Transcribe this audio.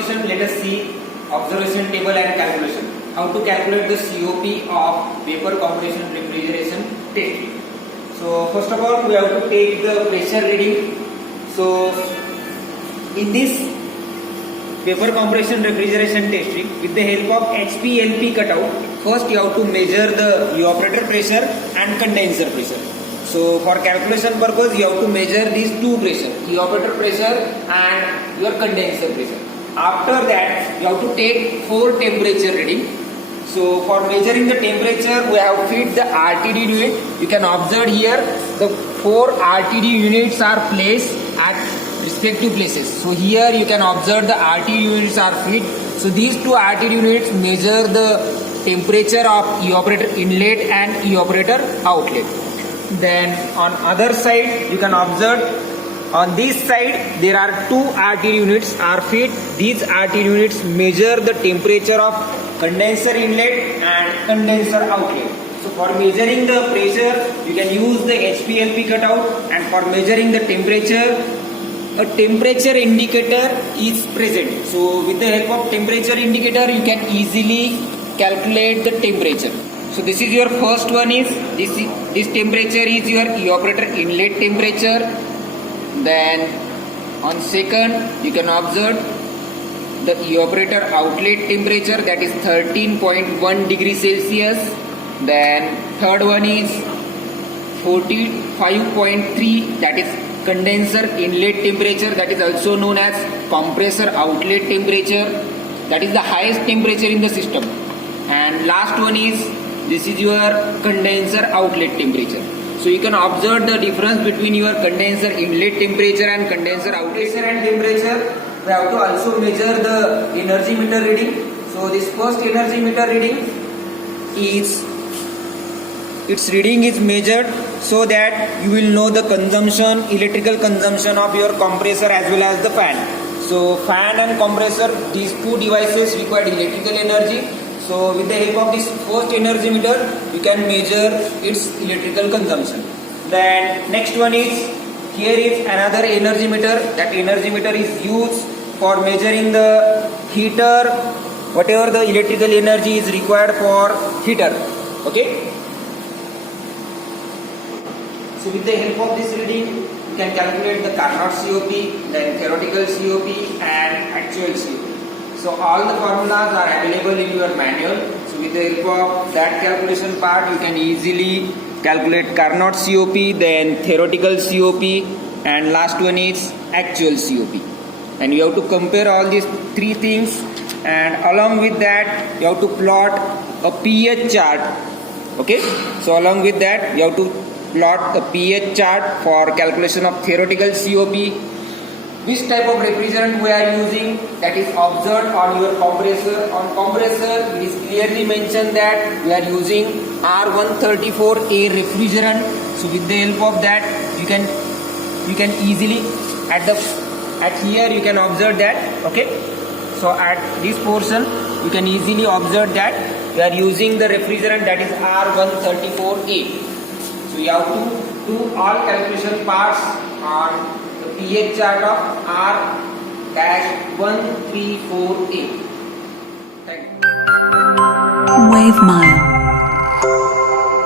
condition, let us see observation table and calculation. How to calculate the COP of vapor compression refrigeration test. So first of all, we have to take the pressure reading. So in this vapor compression refrigeration test rig, with the help of HPLC cutout, first you have to measure the evaporator pressure and condenser pressure. So for calculation purpose, you have to measure these two pressure, evaporator pressure and your condenser pressure. After that, you have to take 4 temperature reading. So for measuring the temperature, we have fit the RTD unit. You can observe here the 4 RTD units are placed at respective places. So here you can observe the RTD units are fit. So these 2 RTD units measure the temperature of evaporator inlet and evaporator outlet. Then on other side, you can observe on this side there are 2 RTD units are fit. These RTD units measure the temperature of condenser inlet and condenser outlet. So for measuring the pressure, you can use the HPLC cutout, and for measuring the temperature, a temperature indicator is present. So with the help of temperature indicator, you can easily calculate the temperature. So this is your first one is this temperature is your evaporator inlet temperature. Then on second, you can observe the evaporator outlet temperature, that is 13.1 degrees Celsius. Then third one is 45.3, that is condenser inlet temperature, that is also known as compressor outlet temperature, that is the highest temperature in the system. And last one is this is your condenser outlet temperature. So you can observe the difference between your condenser inlet temperature and condenser outlet and temperature. We have to also measure the energy meter reading. So this first energy meter reading is, its reading is measured so that you will know the consumption, electrical consumption of your compressor as well as the fan. So fan and compressor, these 2 devices require electrical energy. So with the help of this first energy meter, you can measure its electrical consumption. Then next one is, here is another energy meter. That energy meter is used for measuring the heater, whatever the electrical energy is required for heater. Okay. So with the help of this reading, you can calculate the Carnot COP, then theoretical COP and actual COP. So all the formulas are available in your manual. So with the help of that calculation part, you can easily calculate Carnot COP, then theoretical COP, and last one is actual COP. And you have to compare all these 3 things, and along with that you have to plot a pH chart. Okay. So along with that you have to plot the pH chart for calculation of theoretical COP. Which type of refrigerant we are using, that is observed on your compressor. On compressor, it is clearly mentioned that we are using R134A refrigerant. So with the help of that, you can easily at here you can observe that. Okay. So at this portion, you can easily observe that we are using the refrigerant that is R134A. So you have to do all calculation parts on the pH chart of R-134A. Thank you. Wave Mile.